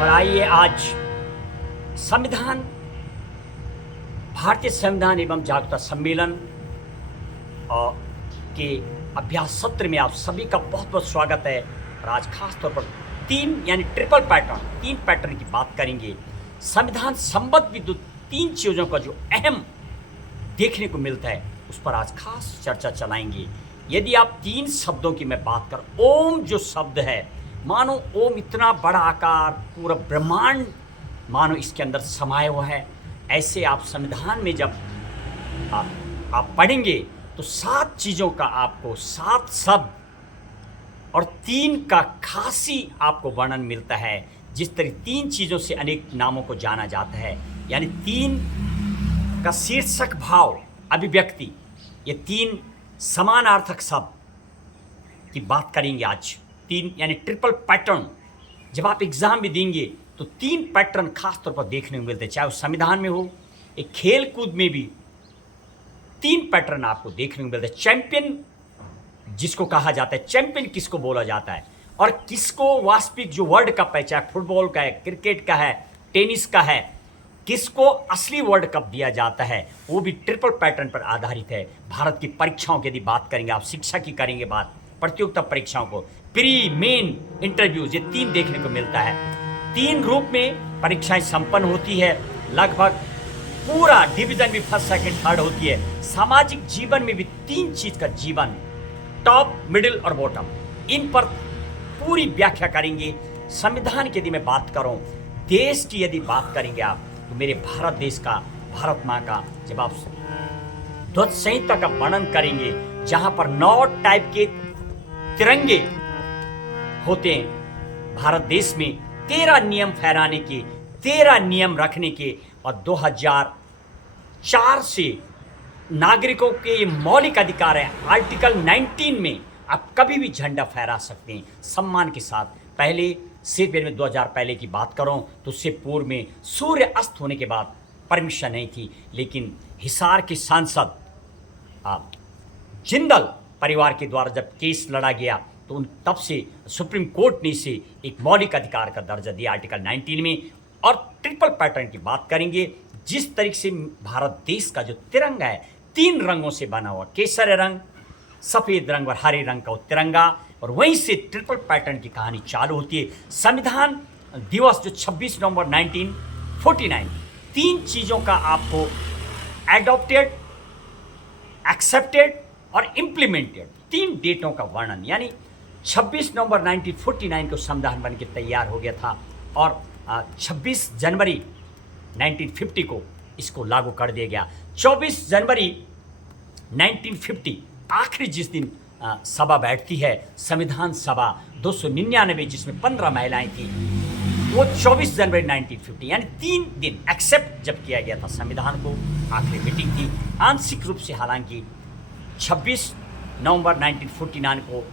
और आइए आज संविधान, भारतीय संविधान एवं जागरूकता सम्मेलन और के अभ्यास सत्र में आप सभी का बहुत बहुत स्वागत है। और आज खास तौर पर ट्रिपल पैटर्न की बात करेंगे। संविधान संबद्ध भी तीन चीज़ों का जो अहम देखने को मिलता है उस पर आज खास चर्चा चलाएंगे। यदि आप तीन शब्दों की मैं बात कर, ओम जो शब्द है, मानो ओम इतना बड़ा आकार, पूरा ब्रह्मांड मानो इसके अंदर समाया हुआ है। ऐसे आप संविधान में जब आप पढ़ेंगे तो 7 चीज़ों का आपको 7 शब्द और 3 का खासी आपको वर्णन मिलता है। जिस तरह 3 चीज़ों से अनेक नामों को जाना जाता है, यानी 3 का शीर्षक भाव अभिव्यक्ति, ये 3 समानार्थक शब्द की बात करेंगे आज। 3 यानी ट्रिपल पैटर्न। जब आप एग्जाम में देंगे तो 3 पैटर्न खास तौर पर देखने को मिलते हैं, चाहे वो संविधान में हो, एक खेल कूद में भी 3 पैटर्न आपको देखने को मिलते हैं। चैंपियन जिसको कहा जाता है, चैंपियन किसको बोला जाता है और किसको वास्तविक जो वर्ल्ड कप है, चाहे फुटबॉल का है, क्रिकेट का है, टेनिस का है, किसको असली वर्ल्ड कप दिया जाता है, वो भी ट्रिपल पैटर्न पर आधारित है। भारत की परीक्षाओं की यदि बात करेंगे, आप शिक्षा की करेंगे बात, प्रतियोगिता परीक्षाओं को, प्री मेन इंटरव्यूज, ये 3 देखने को मिलता है। 3 रूप में परीक्षाएं संपन्न होती है। लगभग पूरा डिवीजन भी फर्स्ट सेकंड थर्ड होती है। सामाजिक जीवन में भी 3 चीज का जीवन, टॉप, मिडिल और बॉटम, इन पर पूरी व्याख्या करेंगे। संविधान की यदि मैं बात करूं, देश की यदि बात करेंगे आप, तो मेरे भारत देश का, भारत माँ का जब आप ध्वज संहिता का वर्णन करेंगे, जहां पर 9 टाइप के तिरंगे होते हैं भारत देश में, 13 नियम फहराने के, 13 नियम रखने के, और 2004 से नागरिकों के ये मौलिक अधिकार है। आर्टिकल 19 में आप कभी भी झंडा फहरा सकते हैं सम्मान के साथ। पहले सिर्फ में 2000 पहले की बात करूं तो उससे पूर्व में सूर्य अस्त होने के बाद परमिशन नहीं थी, लेकिन हिसार के सांसद जिंदल परिवार के द्वारा जब केस लड़ा गया तो तब से सुप्रीम कोर्ट ने इसे एक मौलिक अधिकार का दर्जा दिया आर्टिकल 19 में। और ट्रिपल पैटर्न की बात करेंगे, जिस तरीके से भारत देश का जो तिरंगा है 3 रंगों से बना हुआ, केसर रंग, सफ़ेद रंग और हरे रंग का वो तिरंगा, और वहीं से ट्रिपल पैटर्न की कहानी चालू होती है। संविधान दिवस जो 26 नवंबर 1949, 3 चीज़ों का आपको एडॉप्टेड, एक्सेप्टेड और इम्प्लीमेंटेड, 3 डेटों का वर्णन, यानी 26 नवंबर 1949 को संविधान बन के तैयार हो गया था और 26 जनवरी 1950 को इसको लागू कर दिया गया। 24 जनवरी 1950 आखिरी जिस दिन सभा बैठती है, संविधान सभा 299, जिसमें 15 महिलाएं थी, वो 24 जनवरी 1950 यानी 3 दिन एक्सेप्ट जब किया गया था संविधान को, आखिरी मीटिंग थी। आंशिक रूप से हालांकि 26 नवंबर 1949 को,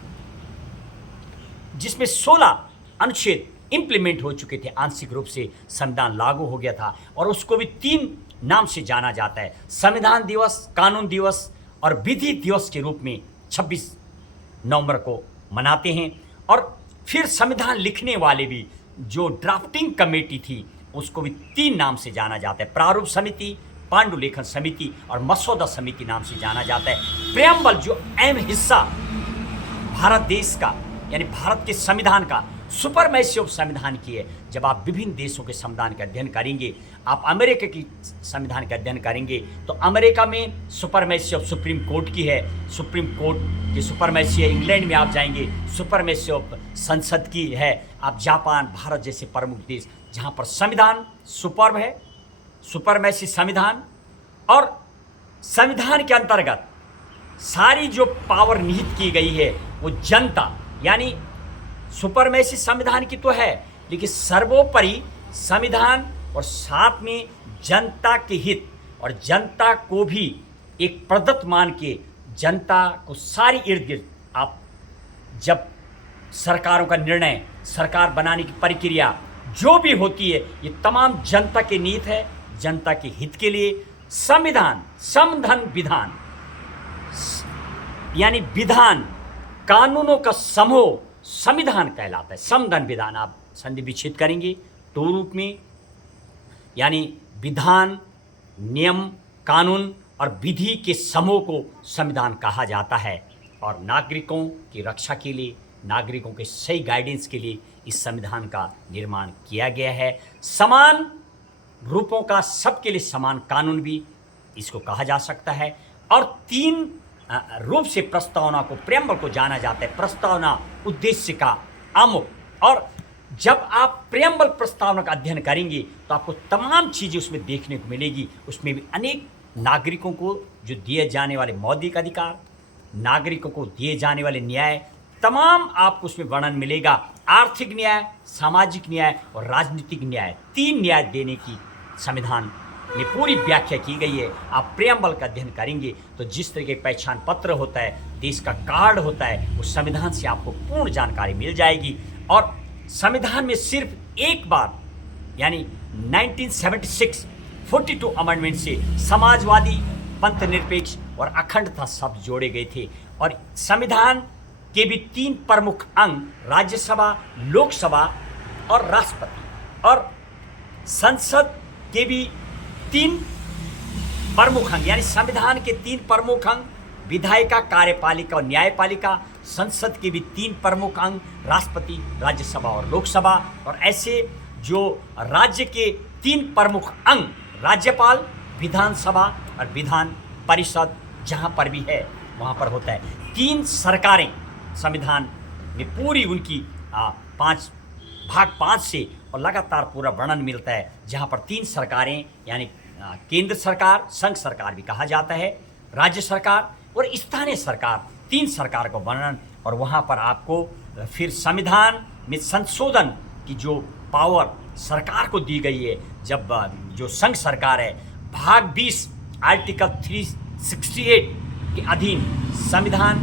जिसमें 16 अनुच्छेद इम्प्लीमेंट हो चुके थे, आंशिक रूप से संविधान लागू हो गया था, और उसको भी 3 नाम से जाना जाता है, संविधान दिवस, कानून दिवस और विधि दिवस के रूप में 26 नवंबर को मनाते हैं। और फिर संविधान लिखने वाले भी जो ड्राफ्टिंग कमेटी थी उसको भी 3 नाम से जाना जाता है, प्रारूप समिति, पांडुलेखन समिति और मसौदा समिति नाम से जाना जाता है। प्रेम्बल जो अहम हिस्सा भारत देश का, यानी भारत के संविधान का, सुपरमैसी ऑफ संविधान की है। जब आप विभिन्न देशों के संविधान का अध्ययन करेंगे, आप अमेरिका की संविधान का अध्ययन करेंगे तो अमेरिका में सुपरमैसी ऑफ सुप्रीम कोर्ट की है, सुप्रीम कोर्ट की सुपरमैसी है। इंग्लैंड में आप जाएंगे, सुपरमैसी ऑफ संसद की है। आप जापान, भारत जैसे प्रमुख देश जहाँ पर संविधान सुपर्ब है, सुपरमैसी संविधान, और संविधान के अंतर्गत सारी जो पावर निहित की गई है वो जनता, यानी सुपरमैसी संविधान की तो है, लेकिन सर्वोपरि संविधान और साथ में जनता के हित और जनता को भी एक प्रदत्त मान के, जनता को सारी इर्द गिर्द आप जब सरकारों का निर्णय, सरकार बनाने की प्रक्रिया जो भी होती है, ये तमाम जनता के निहित है, जनता के हित के लिए। संविधान, समधन विधान, यानी विधान, कानूनों का समूह संविधान कहलाता है। समधन विधान, आप संधि विच्छेद करेंगे टू रूप में, यानी विधान, नियम, कानून और विधि के समूह को संविधान कहा जाता है। और नागरिकों की रक्षा के लिए, नागरिकों के सही गाइडेंस के लिए इस संविधान का निर्माण किया गया है। समान रूपों का सबके लिए समान कानून भी इसको कहा जा सकता है। और 3 रूप से प्रस्तावना को, प्रेम्बल को जाना जाता है। प्रस्तावना, उद्देश्य का, आमुख। और जब आप प्रेम्बल प्रस्तावना का अध्ययन करेंगे तो आपको तमाम चीज़ें उसमें देखने को मिलेगी। उसमें भी अनेक नागरिकों को जो दिए जाने वाले मौलिक अधिकार, नागरिकों को दिए जाने वाले न्याय, तमाम आपको उसमें वर्णन मिलेगा। आर्थिक न्याय, सामाजिक न्याय और राजनीतिक न्याय, 3 न्याय देने की संविधान में पूरी व्याख्या की गई है। आप प्रेम्बल का अध्ययन करेंगे तो जिस तरह के पहचान पत्र होता है, देश का कार्ड होता है, उस संविधान से आपको पूर्ण जानकारी मिल जाएगी। और संविधान में सिर्फ एक बार, यानी 1976 42 अमेंडमेंट से समाजवादी, पंथनिरपेक्ष और अखंडता शब्द जोड़े गए थे। और संविधान के भी 3 प्रमुख अंग, राज्यसभा, लोकसभा और राष्ट्रपति, और संसद के भी 3 प्रमुख अंग, यानी संविधान के 3 प्रमुख अंग, विधायिका, कार्यपालिका और न्यायपालिका। संसद के भी 3 प्रमुख अंग, राष्ट्रपति, राज्यसभा और लोकसभा। और ऐसे जो राज्य के 3 प्रमुख अंग, राज्यपाल, विधानसभा और विधान परिषद, जहाँ पर भी है वहाँ पर होता है। 3 सरकारें संविधान में पूरी उनकी 5 भाग 5 से और लगातार पूरा वर्णन मिलता है, जहाँ पर 3 सरकारें, यानी केंद्र सरकार, संघ सरकार भी कहा जाता है, राज्य सरकार और स्थानीय सरकार, 3 सरकार का वर्णन। और वहाँ पर आपको फिर संविधान में संशोधन की जो पावर सरकार को दी गई है, जब जो संघ सरकार है, भाग 20 आर्टिकल 368 के अधीन संविधान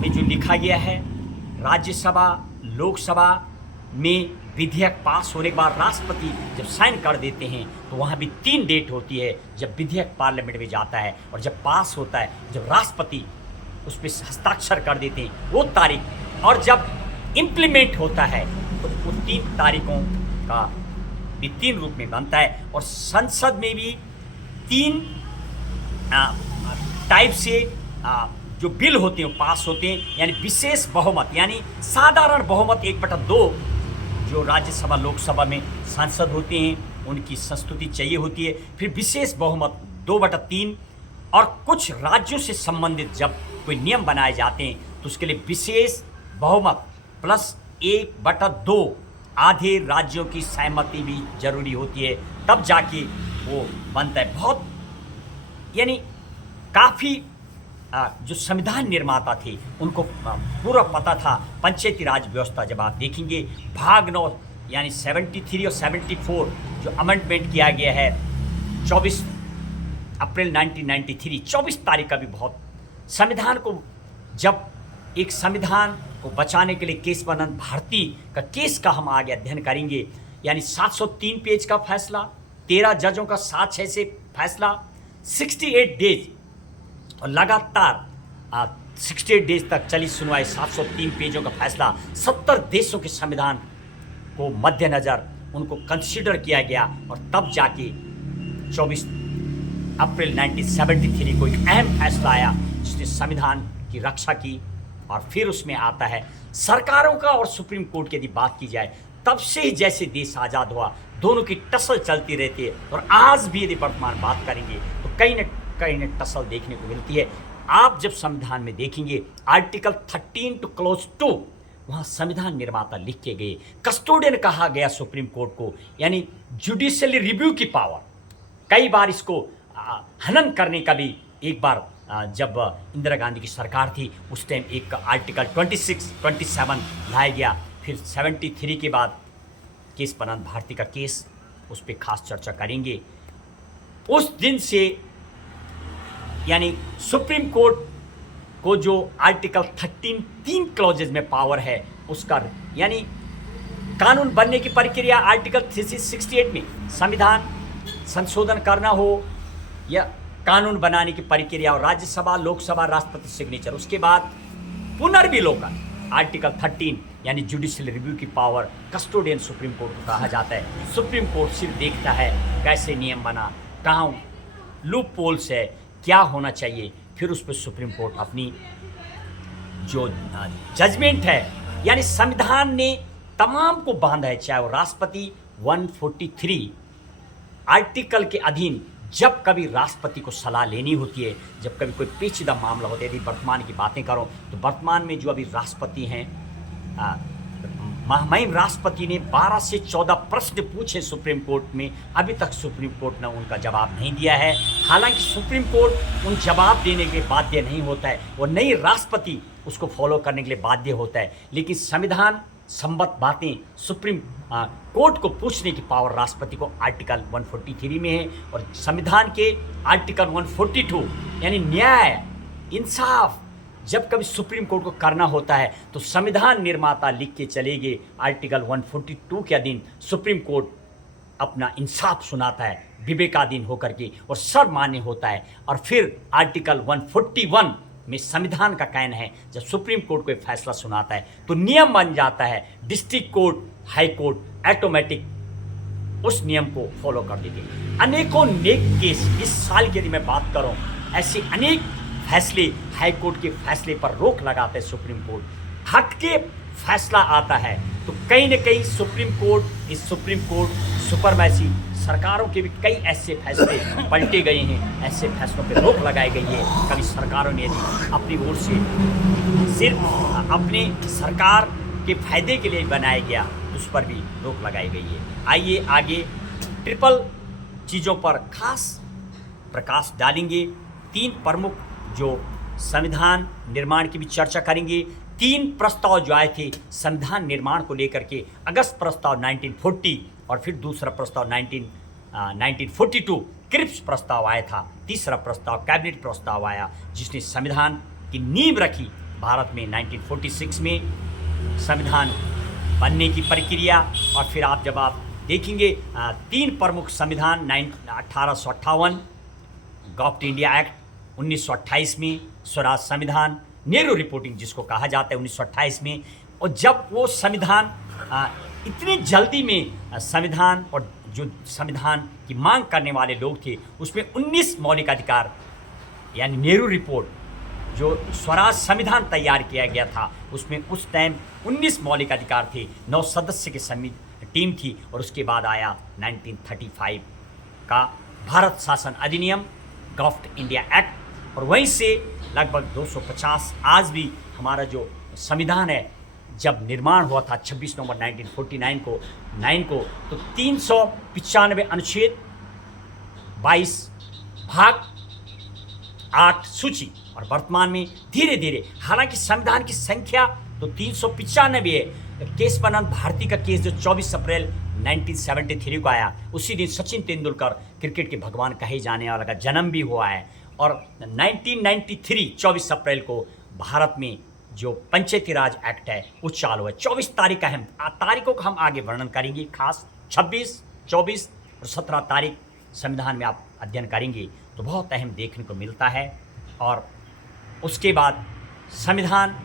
में जो लिखा गया है, राज्यसभा, लोकसभा में विधेयक पास होने के बाद राष्ट्रपति जब साइन कर देते हैं तो वहाँ भी 3 डेट होती है, जब विधेयक पार्लियामेंट में जाता है और जब पास होता है, जब राष्ट्रपति उस पर हस्ताक्षर कर देते हैं वो तारीख, और जब इम्प्लीमेंट होता है तो वो 3 तारीखों का भी 3 रूप में बनता है। और संसद में भी 3 टाइप से जो बिल होते हैं पास होते हैं, यानी विशेष बहुमत, यानी साधारण बहुमत 1/2 जो राज्यसभा, लोकसभा में सांसद होते हैं उनकी संस्तुति चाहिए होती है। फिर विशेष बहुमत 2/3, और कुछ राज्यों से संबंधित जब कोई नियम बनाए जाते हैं तो उसके लिए विशेष बहुमत प्लस 1/2 आधे राज्यों की सहमति भी जरूरी होती है, तब जाके वो बनता है। बहुत, यानी काफ़ी जो संविधान निर्माता थे उनको पूरा पता था। पंचायती राज व्यवस्था जब आप देखेंगे, भाग 9 यानी 73 और 74 जो अमेंडमेंट किया गया है 24 अप्रैल 1993, 24 तारीख का भी बहुत, संविधान को जब एक संविधान को बचाने के लिए केस बनन भारती का केस का हम आगे अध्ययन करेंगे, यानी 703 पेज का फैसला, 13 जजों का 7-6 से फैसला, 68 डेज और लगातार 68 डेज तक चली सुनवाई, 703 पेजों का फैसला, 70 देशों के संविधान को मद्देनज़र उनको कंसीडर किया गया और तब जाके 24 अप्रैल 1973 को एक अहम फैसला आया जिसने संविधान की रक्षा की। और फिर उसमें आता है सरकारों का और सुप्रीम कोर्ट की यदि बात की जाए, तब से ही जैसे देश आज़ाद हुआ दोनों की टसल चलती रहती है, और आज भी यदि वर्तमान बात करेंगे तो कहीं न टसल देखने को मिलती है। आप जब संविधान में देखेंगे आर्टिकल 13 टू क्लोज 2, वहाँ संविधान निर्माता लिख के गए, कस्टोडियन कहा गया सुप्रीम कोर्ट को, यानी जुडिशियली रिव्यू की पावर। कई बार इसको हनन करने का भी, एक बार जब इंदिरा गांधी की सरकार थी उस टाइम एक आर्टिकल 27 लाया गया। फिर 73 के बाद केस बनन भारती का केस, उस पर खास चर्चा करेंगे। उस दिन से यानी सुप्रीम कोर्ट को जो आर्टिकल 13 3 क्लॉजेज में पावर है उसका, यानी कानून बनने की प्रक्रिया आर्टिकल 368 में संविधान संशोधन करना हो या कानून बनाने की प्रक्रिया, और राज्यसभा, लोकसभा, राष्ट्रपति सिग्नेचर, उसके बाद पुनर्विलोकन, आर्टिकल 13 यानी जुडिशियल रिव्यू की पावर कस्टोडियन सुप्रीम कोर्ट को कहा जाता है। सुप्रीम कोर्ट सिर्फ देखता है कैसे नियम बना, कहाँ लूप पोल्स है, क्या होना चाहिए, फिर उस पर सुप्रीम कोर्ट अपनी जो जजमेंट है, यानी संविधान ने तमाम को बांधा है, चाहे वो राष्ट्रपति 143 आर्टिकल के अधीन जब कभी राष्ट्रपति को सलाह लेनी होती है, जब कभी कोई पेचीदा मामला होता है। यदि वर्तमान की बातें करो तो वर्तमान में जो अभी राष्ट्रपति हैं, महामहिम राष्ट्रपति ने 12 से 14 प्रश्न पूछे सुप्रीम कोर्ट में, अभी तक सुप्रीम कोर्ट ने उनका जवाब नहीं दिया है। हालांकि सुप्रीम कोर्ट उन जवाब देने के लिए बाध्य नहीं होता है, वो नई राष्ट्रपति उसको फॉलो करने के लिए बाध्य होता है, लेकिन संविधान संबद्ध बातें सुप्रीम कोर्ट को पूछने की पावर राष्ट्रपति को आर्टिकल 143 में है। और संविधान के आर्टिकल 142 यानी न्याय इंसाफ जब कभी सुप्रीम कोर्ट को करना होता है तो संविधान निर्माता लिख के चले गए, आर्टिकल 142 के अधीन सुप्रीम कोर्ट अपना इंसाफ सुनाता है विवेकाधीन होकर के और सर्वमान्य होता है। और फिर आर्टिकल 141 में संविधान का कहना है जब सुप्रीम कोर्ट कोई फैसला सुनाता है तो नियम बन जाता है, district court high court automatic उस नियम को फॉलो कर देते हैं। अनेकों नेक केस इस साल की यदि मैं बात करूं, ऐसे अनेक फैसले हाई कोर्ट के फैसले पर रोक लगाते हैं सुप्रीम कोर्ट। हट के फैसला आता है तो कहीं न कहीं सुप्रीम कोर्ट सुपरमैसी सरकारों के भी कई ऐसे फैसले पलटे गए हैं, ऐसे फैसलों पर रोक लगाई गई है। कभी सरकारों ने यदि अपनी ओर से सिर्फ अपने सरकार के फायदे के लिए बनाया गया उस पर भी रोक लगाई गई है। आइए आगे ट्रिपल चीज़ों पर खास प्रकाश डालेंगे। 3 प्रमुख जो संविधान निर्माण की भी चर्चा करेंगे। 3 प्रस्ताव जो आए थे संविधान निर्माण को लेकर के, अगस्त प्रस्ताव 1940 और फिर दूसरा प्रस्ताव 1942 क्रिप्स प्रस्ताव आया था, तीसरा प्रस्ताव कैबिनेट प्रस्ताव आया जिसने संविधान की नींव रखी। भारत में 1946 में संविधान बनने की प्रक्रिया, और फिर जब आप देखेंगे 3 प्रमुख संविधान 1858 गॉफ्ट इंडिया एक्ट, 1928 में स्वराज संविधान, नेहरू रिपोर्टिंग जिसको कहा जाता है 1928 में। और जब वो संविधान इतनी जल्दी में संविधान और जो संविधान की मांग करने वाले लोग थे उसमें 19 मौलिक अधिकार यानी नेहरू रिपोर्ट जो स्वराज संविधान तैयार किया गया था उसमें उस टाइम 19 मौलिक अधिकार थे, 9 सदस्य की टीम थी। और उसके बाद आया 1935 का भारत शासन अधिनियम गॉफ्ट इंडिया एक्ट, और वहीं से लगभग 250 आज भी हमारा जो संविधान है जब निर्माण हुआ था 26 नवंबर 1949 को तो 395 अनुच्छेद 22 भाग 8 सूची, और वर्तमान में धीरे धीरे हालांकि संविधान की संख्या तो 395 है। केशवानंद भारती का केस जो 24 अप्रैल 1973 को आया, उसी दिन सचिन तेंदुलकर क्रिकेट के भगवान कहे जाने वाला का जन्म भी हुआ है। और 1993 24 अप्रैल को भारत में जो पंचायती राज एक्ट है वो चालू है। 24 तारीख का अहम तारीखों का हम आगे वर्णन करेंगे, खास 26, 24 और 17 तारीख संविधान में आप अध्ययन करेंगे तो बहुत अहम देखने को मिलता है। और उसके बाद संविधान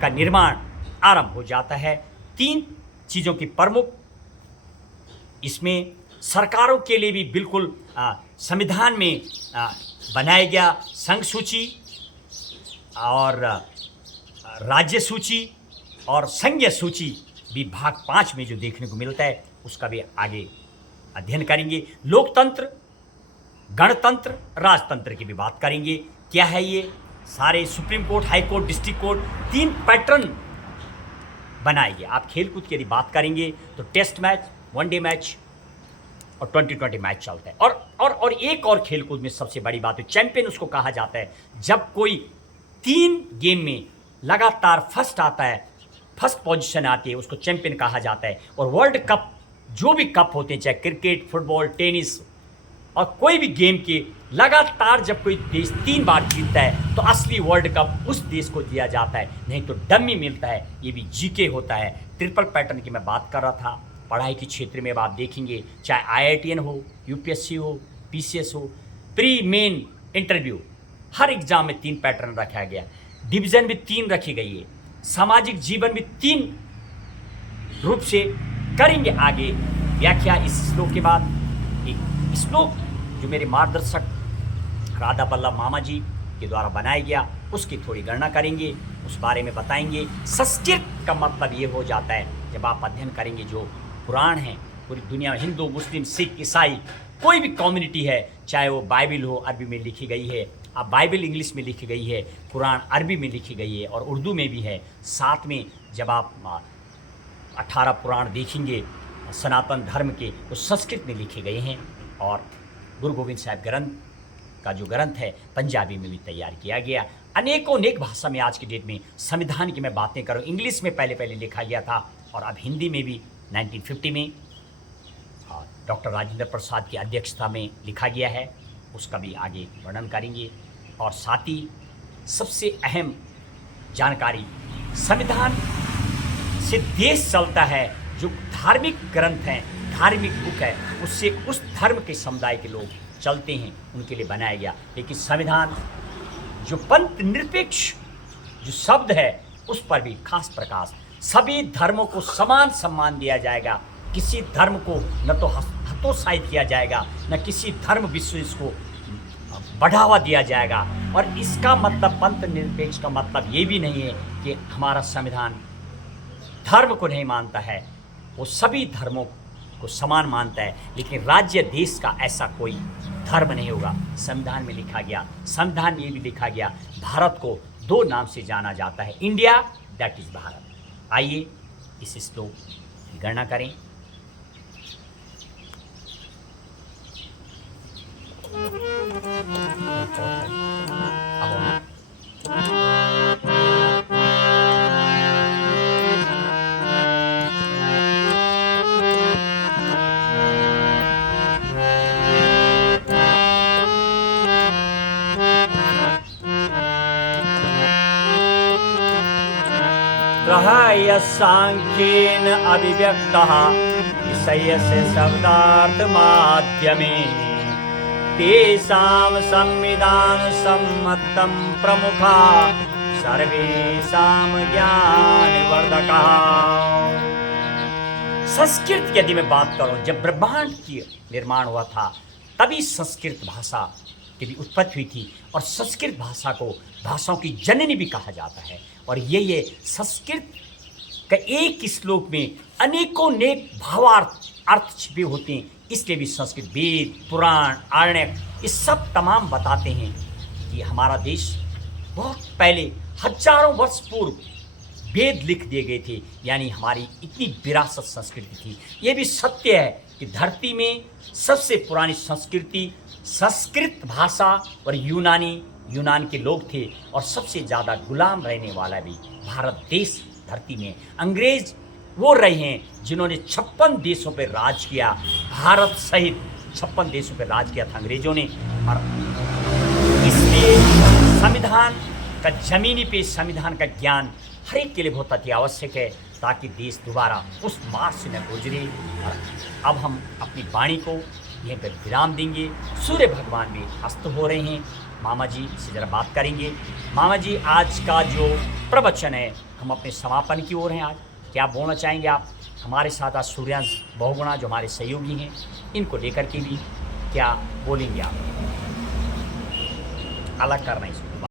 का निर्माण आरंभ हो जाता है। 3 चीज़ों की प्रमुख इसमें सरकारों के लिए भी बिल्कुल संविधान में बनाया गया संघ सूची और राज्य सूची और संघीय सूची भी भाग 5 में जो देखने को मिलता है उसका भी आगे अध्ययन करेंगे। लोकतंत्र, गणतंत्र, राजतंत्र की भी बात करेंगे। क्या है ये सारे supreme court, high court, district court 3 pattern बनाएंगे। आप खेलकूद की यदि बात करेंगे तो टेस्ट मैच, वनडे मैच और 2020 मैच चलता है। और एक और खेलकूद में सबसे बड़ी बात है चैंपियन उसको कहा जाता है जब कोई 3 गेम में लगातार फर्स्ट आता है, फर्स्ट पोजीशन आती है, उसको चैंपियन कहा जाता है। और वर्ल्ड कप जो भी कप होते हैं चाहे क्रिकेट, फुटबॉल, टेनिस और कोई भी गेम के लगातार जब कोई देश 3 बार जीतता है तो असली वर्ल्ड कप उस देश को दिया जाता है, नहीं तो डमी मिलता है। ये भी जीके होता है। ट्रिपल पैटर्न की मैं बात कर रहा था। पढ़ाई के क्षेत्र में आप देखेंगे चाहे IITN हो, UPSC हो, PCS हो, प्री मेन इंटरव्यू हर एग्जाम में 3 पैटर्न रखा गया। डिवीज़न में 3 रखी गई है। सामाजिक जीवन में 3 रूप से करेंगे आगे व्याख्या इस श्लोक के बाद। एक श्लोक जो मेरे मार्गदर्शक राधा बल्लभ मामा जी के द्वारा बनाया गया, उसकी थोड़ी गणना करेंगे, उस बारे में बताएंगे। संस्कृत का मतलब ये हो जाता है, जब आप अध्ययन करेंगे जो पुराण हैं पूरी दुनिया में, हिंदू मुस्लिम सिख ईसाई कोई भी कम्युनिटी है, चाहे वो बाइबिल हो अरबी में लिखी गई है, अब बाइबिल इंग्लिश में लिखी गई है, कुरान अरबी में लिखी गई है और उर्दू में भी है। साथ में जब आप 18 पुराण देखेंगे सनातन धर्म के, वो संस्कृत में लिखे गए हैं। और गुरु गोविंद साहब ग्रंथ का जो ग्रंथ है पंजाबी में भी तैयार किया गया। अनेक भाषा में आज की डेट में संविधान की मैं बातें करूँ, इंग्लिश में पहले लिखा गया था और अब हिंदी में भी 1950 में डॉक्टर राजेंद्र प्रसाद की अध्यक्षता में लिखा गया है, उसका भी आगे वर्णन करेंगे। और साथ ही सबसे अहम जानकारी, संविधान से देश चलता है। जो धार्मिक ग्रंथ हैं, धार्मिक बुक है, उससे उस धर्म के समुदाय के लोग चलते हैं, उनके लिए बनाया गया। लेकिन संविधान जो पंथ निरपेक्ष जो शब्द है, उस पर भी खास प्रकाश, सभी धर्मों को समान सम्मान दिया जाएगा, किसी धर्म को न तो हतोत्साहित किया जाएगा, न किसी धर्म विश्वास को बढ़ावा दिया जाएगा। और इसका मतलब, पंथ निरपेक्ष का मतलब ये भी नहीं है कि हमारा संविधान धर्म को नहीं मानता है, वो सभी धर्मों को समान मानता है। लेकिन राज्य देश का ऐसा कोई धर्म नहीं होगा। संविधान में लिखा गया, संविधान में ये भी लिखा गया, भारत को 2 नाम से जाना जाता है, इंडिया दैट इज भारत। आइए इस श्लोक की गणना करें। ग्रहाय सांख्येन अभिव्यक्तः विषयस्य शब्दार्थ माध्यमे तेषां संविधान सम्मतं प्रमुखा सर्वेषां ज्ञानवर्धकः। संस्कृत की यदि मैं बात करूं, जब ब्रह्मांड की निर्माण हुआ था तभी संस्कृत भाषा की भी उत्पत्ति हुई थी। और संस्कृत भाषा को भाषाओं की जननी भी कहा जाता है। और ये संस्कृत का एक श्लोक में अनेकों नेक भावार्थ अर्थ छिपे होते हैं। इसलिए भी संस्कृत वेद पुराण आरण्यक ये सब तमाम बताते हैं कि हमारा देश बहुत पहले हजारों वर्ष पूर्व वेद लिख दिए गए थे, यानी हमारी इतनी विरासत संस्कृति थी। ये भी सत्य है कि धरती में सबसे पुरानी संस्कृति संस्कृत भाषा और यूनान के लोग थे। और सबसे ज़्यादा गुलाम रहने वाला भी भारत देश धरती में अंग्रेज वो रहे हैं जिन्होंने 56 देशों पर राज किया। भारत सहित 56 देशों पर राज किया था अंग्रेजों ने। और इसलिए संविधान का जमीनी पे संविधान का ज्ञान हर एक के लिए बहुत अति आवश्यक है, ताकि देश दोबारा उस मार्ग से न गुजरे। और अब हम अपनी वाणी को यहीं पर विराम देंगे। सूर्य भगवान भी अस्त हो रहे हैं। मामा जी से ज़रा बात करेंगे। मामा जी, आज का जो प्रवचन है हम अपने समापन की ओर हैं। आज क्या बोलना चाहेंगे आप? हमारे साथ आज सूर्यांश बहुगुणा जो हमारे सहयोगी हैं, इनको लेकर के भी क्या बोलेंगे आप? अलग करना इसको।